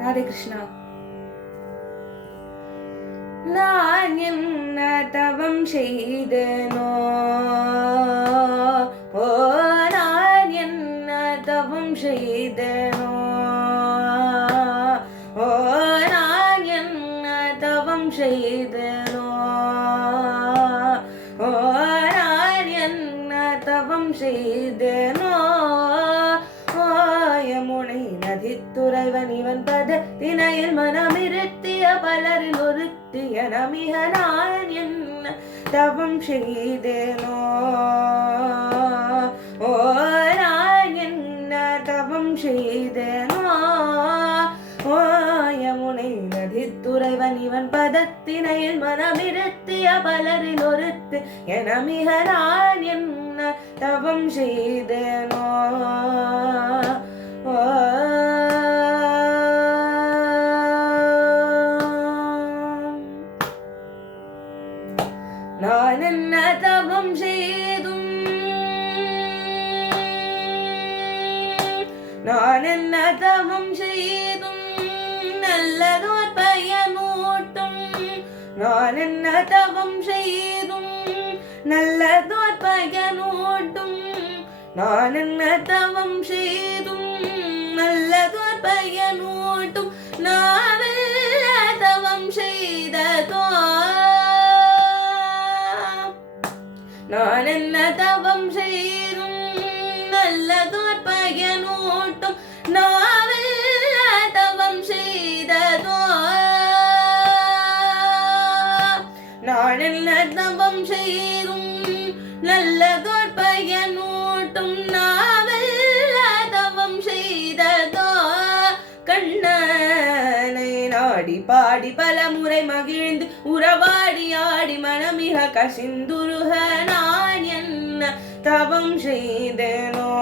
ராதே கிருஷ்ணா. நான் என்ன தவம் செய்தேனோ, ஓ நான் என்ன தவம் செய்தேனோ, ஓ நான் என்ன தவம் செய்தேனோ, ஓ நான் என்ன தவம் செய்தேனோ, யமுனை நதித்துறைவன் இவன் பதத்தினையில் மனமிருத்திய பலரில் ஒருத்திய நமிக நான் என்ன தவம் செய்தேனோ, ஓ நான் என்ன தவம் செய்தேனோ, ஓ யமுனை நதித்துறைவன் இவன் பதத்தினையில் மனமிருத்திய பலரில் ஒருத்து என மிக நான் என்ன தவம் செய்தேனோ, நான் என்ன தவம் செய்தும், நான் என்ன தவம் செய்தும் நல்லதோர் பயனூட்டும், நான் என்ன தவம் செய்தும் நல்லதோர் பயனூட்டும், நான் என்ன தவம் செய்தும் நல்லதோர் பயனூட்டும், நாவல்ல தவம் செய்ததோ, நான் என்ன தவம் செய்தும் நல்லதோர் பயனூட்டும், நாவல்ல தவம் செய்ததோ, நான் என்ன தவம் செய்தும் நல்லதோர் பயனூட்டும், நாவல்ல தவம் செய்ததோ, கண்ணனை நாடி பாடி பல முறை மகிழ்ந்து உறவாடி ஆடி மனமிக கசிந்துருக நான் என்ன தவம் செய்தேனோ,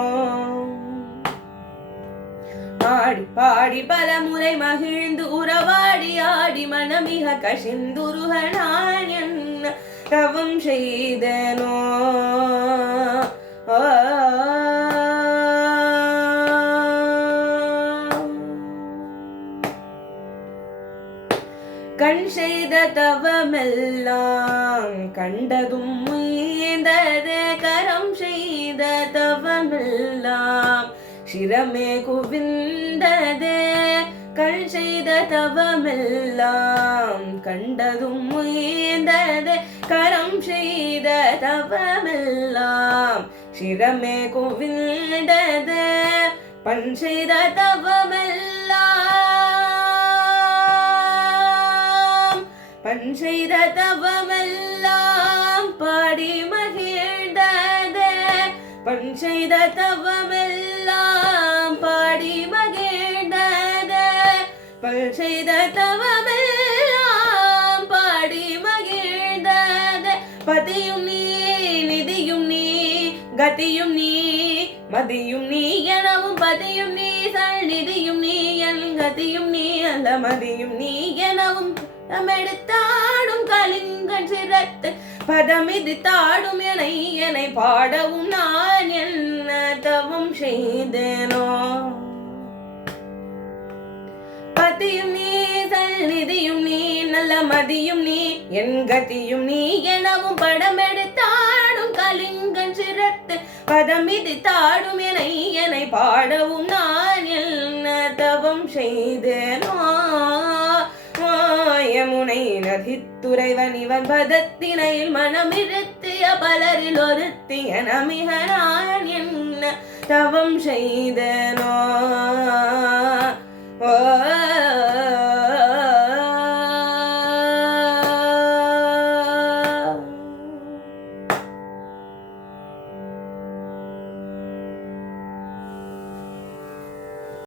ஆடி பாடி பல முறை மகிழ்ந்து உறவாடி ஆடி மனமிக கசிந்துருக நான் என்ன தவம் செய்தேனோ, கண் செய்த தவமெல்லாம் கண்டதும் முயந்ததே, கரம் செய்த தவமெல்லாம் சிரமே குவிந்ததே, கண் செய்த தவமெல்லாம் கண்டதும் முயந்ததே, கரம் செய்த தவமெல்லாம் சிரமே குவிந்ததே, பண் செய்த தவமெல்லாம், பண் செய்த தவமெல்லாம் பாடி மகிழ்ந்ததே, பண் செய்த தவமெல்லாம் பாடி மகிழ்ந்ததே, பண் செய்த தவமெல்லாம் பாடி மகிழ்ந்ததே, பதியும் நீ நிதியும் நீ கதியும் நீ மதியும் நீ எனவும், பதியும் நீ சந்நிதியும் நீ என் கதியும் நீ அல்ல மதியும் நீ எனவும், எடுத்தாடும் கலிங்கன் சிரத்து பதமிது தாடும் என்னை பாடவும் நான் என்ன தவம் செய்தேனோ, பதியும் நீ சந்நிதியும் நீ நல்ல மதியும் நீ என் கதியும் நீ எனவும், படம் எடுத்தாடும் கலிங்கன் சிரத்து பதமிது தாடும் என்னை பாடவும் நான் என்ன தவம் செய்தேனோ, யமுனை நதித்துறைவன் இவன் பதத்தினையில் மனமிருத்திய பலரில் ஒருத்திய நமிக நான் என்ன தவம் செய்தேனோ.